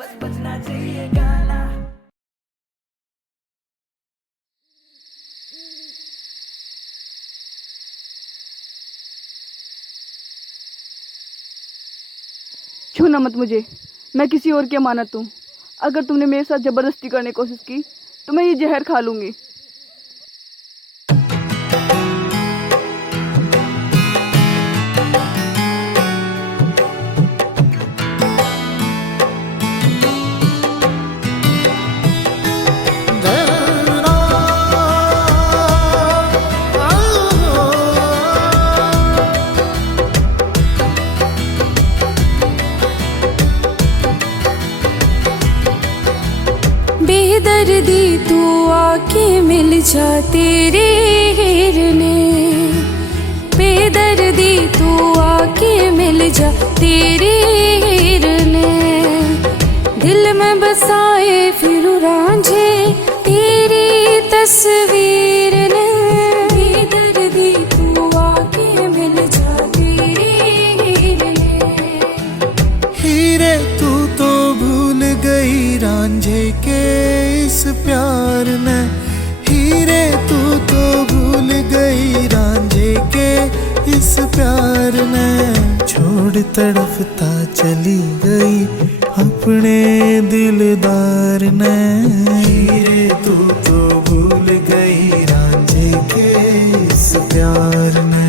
बस बजना चाहिए गाना। छूना मत मुझे, मैं किसी और की अमानत हूँ। अगर तुमने मेरे साथ जबरदस्ती करने की कोशिश की तो मैं ये जहर खा लूंगी। बेदर्दी तू आके मिल जा तेरे हिरने, बेदर्दी तू आके मिल जा तेरे हिरने। दिल में बसाए फिर रांझे तेरी तस्वीर ने, बेदर्दी तू आके मिल जा तेरे हिरने। हीरे तू तो भूल गई रांझे के इस प्यार ने, हीरे तू तो भूल गई रांझे के इस प्यार ने। छोड़ तड़पता चली गई अपने दिलदार ने, हीरे तू तो भूल गई रांझे के इस प्यार ने,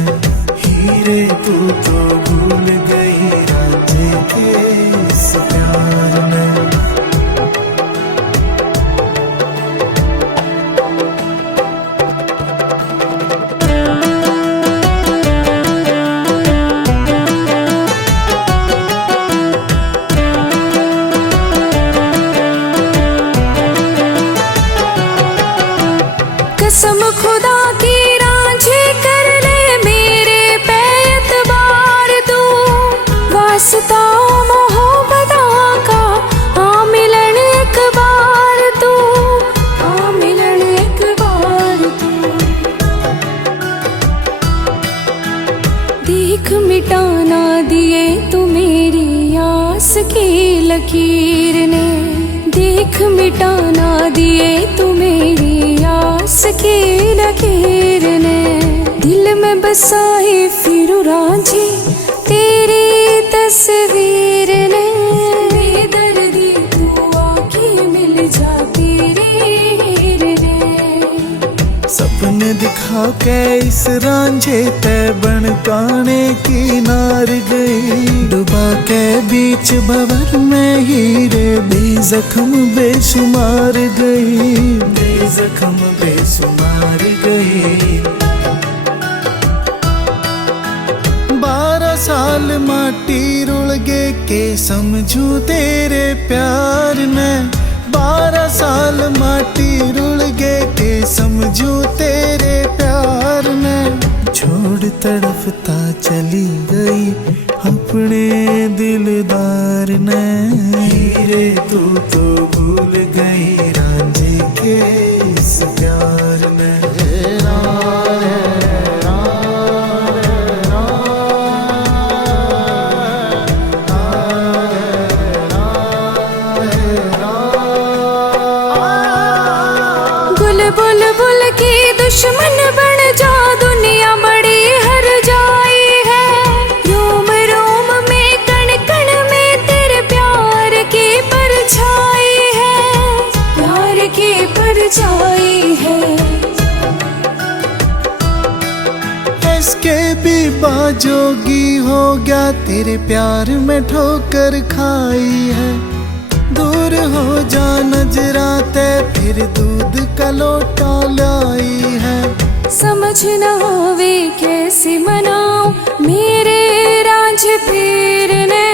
हीरे तू तो भूल गई रांझे के इस प्यार ने। कसम खुदा की रांझे कर ले मेरे पे एतबार तू, वास्ता मोहब्बत का आ मिलन एक बार तू, आ मिलन एक बार तू। देख मिटाना दिए तू मेरी आस की लकीर ने, देख मिटाना दिए तू मेरी आस की लकीर ने। दिल में बसाए फिर रांझे तेरी तस्वीर ने, बेदर्दी तू आके मिल जा तेरे हिरने। सपने दिखा के इस रांझे ते बन काने की नार गई, डुबा के बीच भंवर में हीरे बेजख्म बेशुमार गई, बेजख्म बेशुमार गई। 12 साल माटी रुल गे के समझू तेरे प्यार ने, 12 साल माटी रुल गे के समझू तेरे प्यार ने। छोड़ तड़पता चली गई अपने दिलदार ने, हीरे तू तो भूल गई रांझे के इस प्यार ने। बुल बुल की दुश्मन बन जा दुनिया बड़ी हर जाई है, रोम रोम में कण कण में तेरे प्यार की परछाई है, प्यार की परछाई है। इसके भी बाजोगी हो गया तेरे प्यार में ठोकर खाई है, दूर हो जा नजराते फिर दूध का लोटा लाई है। समझ न आवे कैसे मनाऊं मेरे रांझे पीर ने,